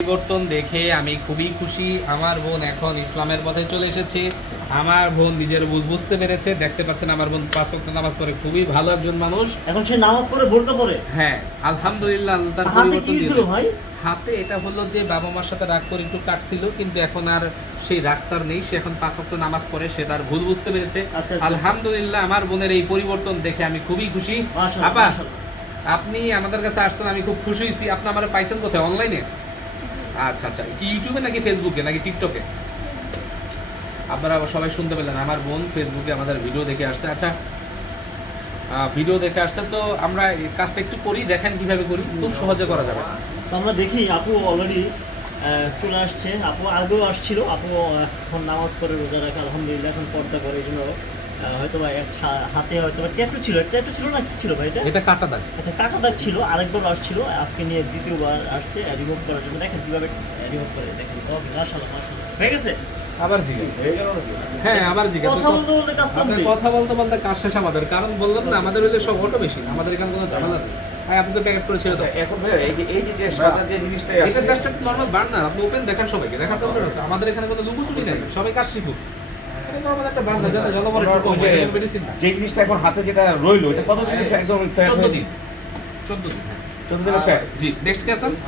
পরিবর্তন দেখে আমি খুবই খুশি। আমার বোন এখন ইসলামের পথে চলে এসেছে। আমার বোন নিজের ভুল বুঝতে পেরেছে। দেখতে পাচ্ছেন আমার বোন 5 ওয়াক্ত নামাজ পড়ে, খুবই ভালো একজন মানুষ। এখন সে নামাজ পড়ে বোরকা পরে। হ্যাঁ, আলহামদুলিল্লাহ আল্লাহ তার হাতে পরিবর্তন কি ছিল দিয়েছে। ভাই? হাতে এটা হলো যে বাবা মার সাথে রাগ করে একটু কাটছিল, কিন্তু এখন আর সেই রাগ তার নেই। সে এখন 5 ওয়াক্ত নামাজ পড়ে, সে তার ভুল বুঝতে পেরেছে। আচ্ছা। আলহামদুলিল্লাহ আমার বোনের এই পরিবর্তন দেখে আমি খুবই খুশি। মাশাআল্লাহ, আপা, মাশাআল্লাহ। আপনি আমাদের কাছে আসছেন, আমি খুব খুশি হয়েছি। আপনি আমার পাইছেন কোথায়? অনলাইনে? আচ্ছা আচ্ছা, কি ইউটিউবে নাকি ফেসবুকে নাকি টিকটকে? আপনারা সবাই শুনতে পেলেন, আমার বোন ফেসবুকে আমাদের ভিডিও দেখে আসছে। আচ্ছা, ভিডিও দেখে আসছে, তো আমরা এই কাজটা একটু করি, দেখেন কিভাবে করি, খুব সহজে করা যাবে। তো আমরা দেখি আপু অলরেডি চলে আসছে। আপু আগেও আসছিল। আপু এখন নামাজ পড়ে রোজা রাখে আলহামদুলিল্লাহ, এখন পর্দা করে। এই জন্য হয়তো বা হাতে হয়তো বা ট্যাটু ছিল। ট্যাটু ছিল না, কি ছিল ভাই এটা? এটা কাটা দাগ। আচ্ছা, কাটা দাগ ছিল। আরেকবার আসছিল, আজকে নিয়ে দ্বিতীয়বার আসছে রিমুভ করার জন্য। দেখেন কিভাবে রিমুভ করে, দেখেন। মাশাআল্লাহ, মাশাআল্লাহ। হয়ে গেছে? আবার জিজ্ঞেস। হ্যাঁ, আবার জিজ্ঞেস। কথা বলতে বলতে কাজ আপনার করবে। কথা বলতে বলতে কাজ শেষ আমাদের। কারণ বললাম না, আমাদের হইলে সব অটো বেশি, আমাদের এখানে কোনো ঝামেলা নেই। ভাই, আপনি তো প্যাকেট করে ছেড়ে দাও। এখন ভাই এই যে সাদা যে জিনিসটাই এটা আছে জাস্ট একটা নরমাল বার্নার। আপনি ওপেন দেখান, সবাইকে দেখার দরকার আছে। আমাদের এখানে কোনো লুকোচুরি নাই, সবাই কাজ শিখুক। এটা নরমাল একটা বার্নার, যাতে জলমরে একটু কম হয়, এটা মেডিসিন না। যে জিনিসটা এখন হাতে যেটা রইলো এটা কতদিন একদম 14 দিন। 14 দিন। 14 দিনের ফ্যাট জি, নেক্সট কে আছেন?